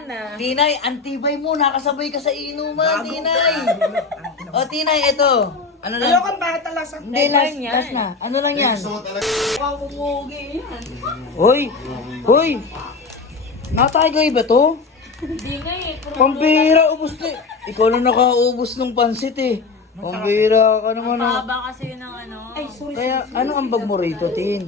yan. Tinay, antibay mo, nakasabay ka sa inuman, Tinay. O, Tinay, ito. Ano lang? Ayokon, bakit ang lasa? Hindi, last na. Ano lang yan? Wow, pumugi yan. Hoy! Hoy! Natagay ba to? Hindi nga eh. Pambira, ubos na. Ikaw na nakaubos ng pansit eh. Pambira ka naman ah. Mahaba kasi yun ng ano. Ay, sorry. Kaya, ano ang bag mo rito, Tin?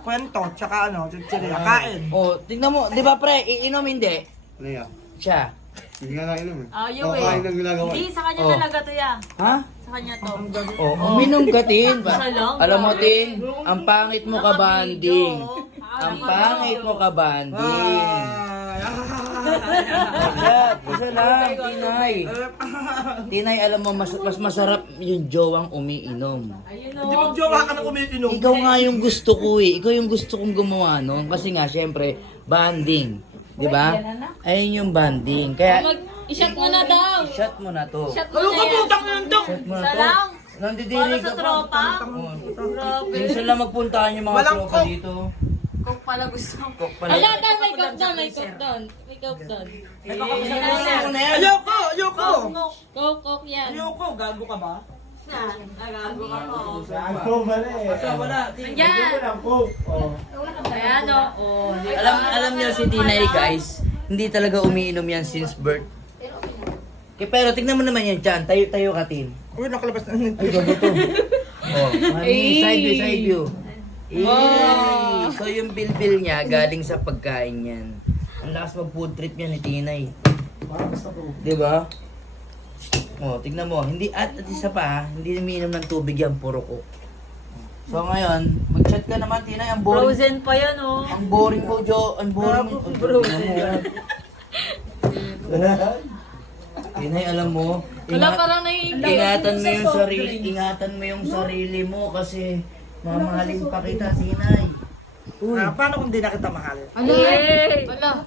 Kwento, tsaka ano, chichirya, kain. O, tingnan mo. Di ba pre, iinom hindi? Ano yan? Siya. Hindi nga nainom eh. Ayaw Kakain eh. lang ginagawa. Hindi, sa kanya Oh. talaga to ya. Ha? Sa kanya to. O, uminom ka, Tin. Siya lang? Alam mo, Tin, ang pangit mo ka banding. Naka-video. Ang pangit mo ka banding. Isa lang, Tinay. Tinay, alam mo, mas masarap yung jowang umiinom. Ayun Hindi o. magjowa ka ng umiinom. Ikaw nga yung gusto ko eh. Ikaw yung gusto kong gumawa nun. Kasi nga, syempre, banding. Di ba? Ayun yung banding. Kaya, I-shot mo na daw. shot mo na to. Shot mo Ano na ka yan. putang na to? Shot mo na Isa to. lang. Nandidinig Para ka sa pa. tropa. Oh. Grabe. Minsan lang magpuntahan yung mga Walang tropa coke. dito. Coke pala gusto mo. Coke pala. Ala, Dan, may coke doon, may coke doon. May coke doon. Ano na yan? Ayoko, ayoko. Coke yan. Ayoko, gago ka ba? Nagago ka po. Ako mali eh. Basta wala. Yan. Ayan o. Alam niyo si Tinay guys, hindi talaga umiinom yan since birth. Pero tignan mo naman yan dyan. Tayo ka, Tin. Uy, nakalabas na. Ay, gago to. Oh, honey, side view. Eh, so yung bilbil niya galing sa pagkain yan. Ang lakas mag food trip niya ni Tinay. Di ba? Oh, tignan mo. Hindi at isa pa, ha, hindi umiinom ng tubig yan, puro ko. So ngayon, mag-chat ka naman, Tinay. Ang boring. Frozen pa yan o. Ang boring mo, Jo. Ang boring mo. Tinay, alam mo, Wala parang naiingay. ingatan mo yung sarili mo kasi mamahalin pa kita, Tinay. Uy, Paano kung di na kita mahal? Yay! Wala.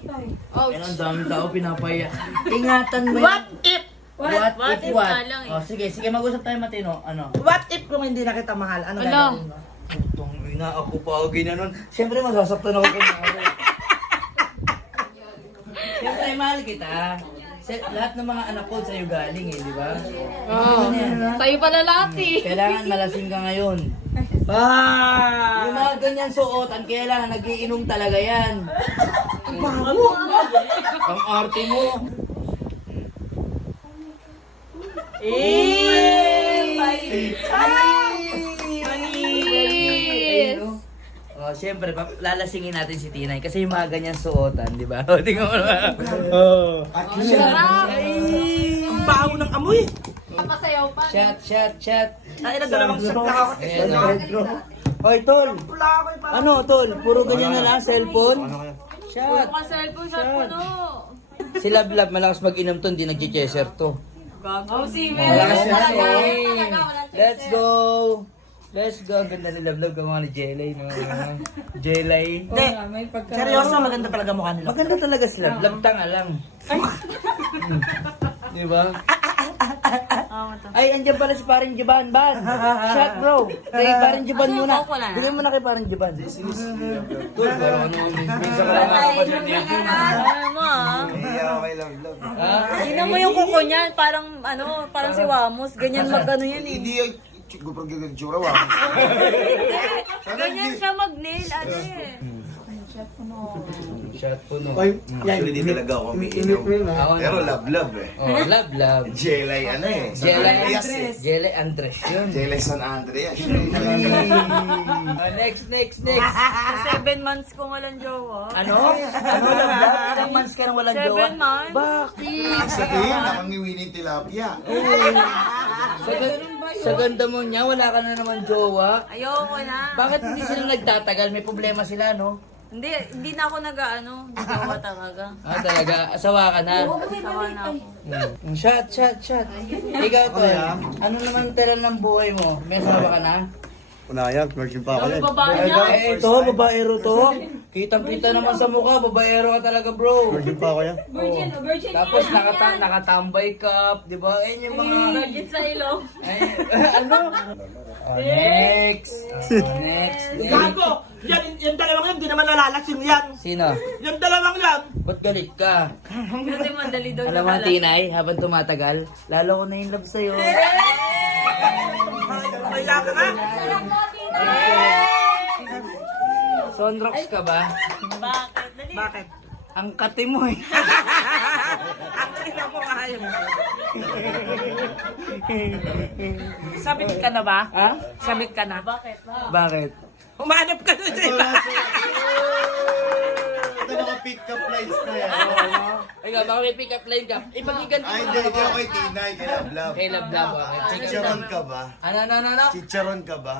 yan ang daming tao pinapaya. Ingatan mo What if? What if what? ka lang eh. Oh, sige, mag-usap tayo matino. Ano? What if kung hindi na kita mahal? Ano Ala. gagawin mo? Putong ina, ako pa ako ginanon. Siyempre masasaktan ako kung ako. Siyempre, mahal kita. Lahat ng mga anak ko sa'yo galing eh, di ba? Oo. Tayo pala lahat eh. Kailangan malasing ka ngayon. Ah! Yung mga ganyan suotan, kailangan nagiinom talaga yan. Pang-arte mo. Ayun, no? Oh, siyempre, lalasingin natin si Tinay kasi yung mga ganyan suotan, di ba? O, tingnan mo naman. Oh. Ang baho ng amoy. Papasayaw pa. Shot. Ay, dalawang shot lang ako. Ayan, oh. Hoy, Tol. Wala ako yung parang... Ano, Tol? Puro ganyan na lang, cellphone? Shot. Mga cellphone, shot mo no. Si Love Love, malakas mag-inom to, hindi nag-chaser to. Oh, si Malakas Mel. yan, Talaga. eh. Talaga, walang Let's chaser. go! Let's go! Ang ganda ni Love Love, mga ni Jelay. Jelay. Hindi, seryoso, maganda talaga mukha nila. Maganda talaga si Love Love, tanga lang. Di ba? Ay, andyan pala si Paring Jiban, Ban. Shot, bro. Kay Paring Jiban Ano yung muna. coke wala na? Bigyan mo na kay Paring Jiban. Tol, pero ano, minsan ka lang nakakapasya dito. Ano mo ah. Okay lang, love. Tingnan mo yung kuko niyan, parang ano, parang si Wamos, ganyan mag-ano yan eh. Hindi yung gupag yung tsura wa. Ganyan siya mag-nail, ano eh. Shot po, no. Actually, di talaga ako umiinom. Pero love eh. Oh, Love Love. Jelay ano eh. San Jelay Andreas eh. Andres. Jelay Andres yun. Jelay San Andreas. Next. Sa 7 months kong walang jowa. Ano? Ano Love Love? Ilang months ka nang walang 7 jowa? months? Bakit? Sabihin, nakangiwi ng tilapia. Sa ganda mo niya, wala ka na naman jowa. Ayoko na. Bakit hindi sila nagtatagal? May problema sila, no? Hindi na ako nag-ano, jowa talaga. Ah, talaga? Asawa ka na? Sawa na ako. Shot. Ikaw, Tol. Ano naman tira ng buhay mo? May asawa ka na? Unayan, virgin pa ako Ano yan. babae niya? Eh, ito, babaero to. Kitang-kita naman sa mukha, babaero ka talaga, bro. Virgin pa ako yan. Virgin Tapos nakatambay ka, di ba? Ayun yung mga... Virgin sa ilong. Ay, ano? Next. Next. Gago! Yan dalawang yan, di naman nalalasing yan. Sino? Yung dalawang yan. Ba't galit ka? Kasi madali daw Alam mo, siya Tinay, habang tumatagal, lalo ko na yung love sa'yo. Kaya ka nga. Sonrox ka ba? Bakit? Dali. Bakit? Ang kate mo eh. Ang ina mo ayaw. Sabit ka na ba? Ha? Sabit ka na? Bakit? Bakit? Humanap ka na sa iba. Ito mga pick-up lines na yan. Ikaw, baka may pick up line ka. Ipag-iganti Ay, mo hindi na ako kay Tinay, kay Love Love. Kay Love Love. Okay. Chicharon ka ba? Ano? Chicharon ka ba?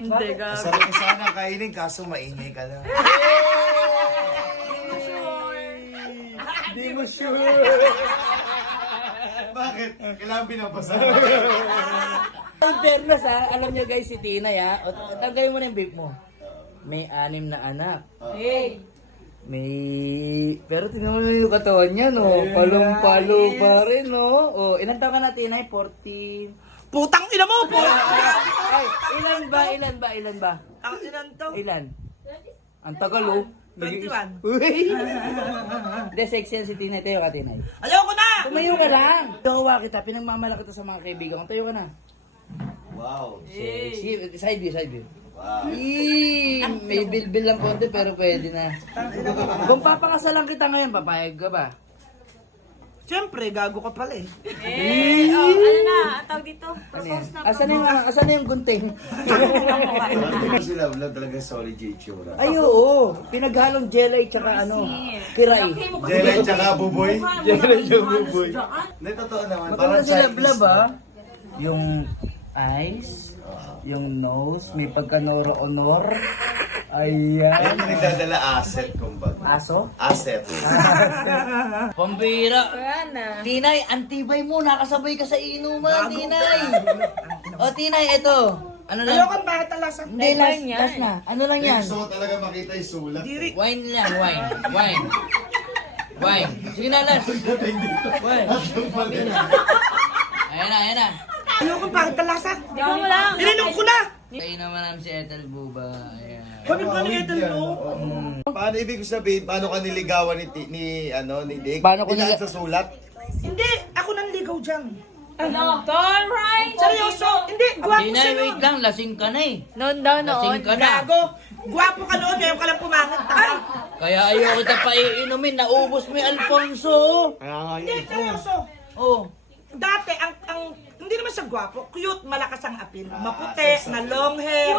Hindi ka. Masarap ko sana kainin, kaso maingay ka lang. Di mo sure. Bakit? Kailangan binabasa. In fairness ha, alam niyo guys si Tinay ha. O, tanggalin mo na yung vape mo. May 6 na anak. Hey. Pero tingnan mo yung katawan niya, no? Palong-palo pa rin, no? O, ilan taon ka na, Tinay? 14. Putang ina mo po! Ay, ilan ba? Ang inan to. Ilan? Ang tagal, oh. 21. Uy! Hindi, sexy yan si Tinay. Tayo ka, Tinay. Ayoko na! Tumayo ka lang! Tawa kita, pinagmamalaki kita sa mga kaibigan ko. Tayo ka na. Wow. Sexy. Side view. Wow. May bilbil lang konti pero pwede na. Kung papakasalan kita ngayon, papayag ka ba? Siyempre, gago ka pala eh. Ano na? Ang tawag dito? Propose na. Asan na yung gunting? Si Love Love talaga solid yung itsura. Ay, oo. Pinaghalong jelly tsaka ano, kiray. Jelay tsaka buboy. Jelay tsaka buboy. Hindi, totoo naman. Parang Parang sila Chinese. blab ah. Yung eyes, yung nose, may pagka-noro-honor. Ayan. Ayun yung nagdadala asset, kumbaga. Aso? Asset. Pambira. Wala na. Tinay, antibay mo. Nakasabay ka sa inuman, Tinay. O, Tinay, ito. Ano lang? Ayoko, bakit alasan? Hindi, last, yan. last na. Ano lang yan? Gusto ko talaga makita yung sulat. Diri. Wine lang, wine. Sige na, last. Wine. Ayan na. Ayoko, bakit alasan? Di mo lang. Ininom ko na! Kayo naman namin si Ethel Buba. Ayan. Kami pa ni Ethel mo? Paano ibig sabihin, paano ka niligawan ni Dick? Paano ko Dilaan nila- sa sulat? Hindi, ako nang ligaw dyan. Ano? Alright. Seryoso? Hindi, gwapo Tinay, siya wait noon. lang. Lasing ka na eh. Noon daw Lasing ka na. Gago, gwapo ka noon, ngayon ka lang pumangit. Ay, Kaya ayaw kita paiinumin. Naubos mo yung Alfonso. hindi, seryoso. Oh. Dati, hindi naman siya gwapo, cute, malakas ang apil. Maputi, na long hair.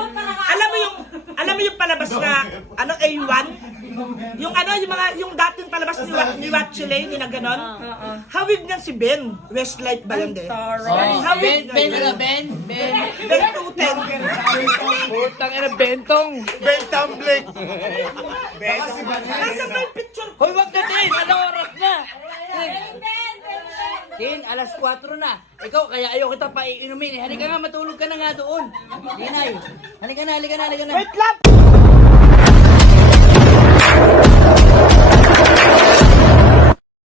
Alam mo yung palabas na, A1? Yung yung dating palabas ni Watchley, ni na ganon. Hawig niyan si Ben. Westlight ba yun, de? Ben. Ben 210. Putang ina, Bentong. Ben Tumbling! Nasa ba yung picture ko? Hoy, wag ka din. Ano oras na? Tin, alas 4 na. Ikaw, kaya ayaw kita paiinumin. Halika nga, matulog ka na nga doon. Tinay. Halika na. Wait lang!